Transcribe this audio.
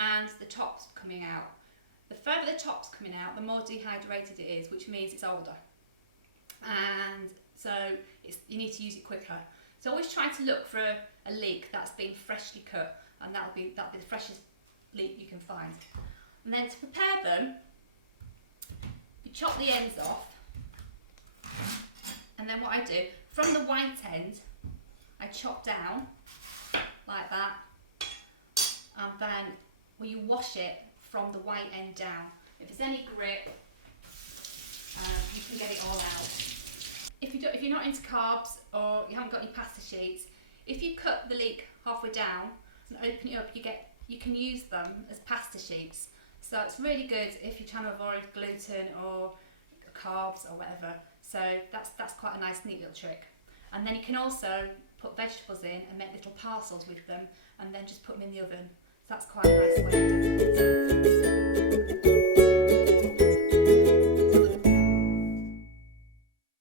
and the top's coming out. The further the top's coming out, the more dehydrated it is, which means it's older. And so you need to use it quicker. So always try to look for a leek that's been freshly cut, and that'll be the freshest leek you can find. And then to prepare them, you chop the ends off, and then what I do, from the white end, I chop down like that, and then you wash it from the white end down. If there's any grit, you can get it all out. If you're not into carbs or you haven't got any pasta sheets, if you cut the leek halfway down and open it up, you can use them as pasta sheets. So it's really good if you're trying to avoid gluten or carbs or whatever. So that's quite a nice, neat little trick. And then you can also put vegetables in and make little parcels with them, and then just put them in the oven. So that's quite a nice way.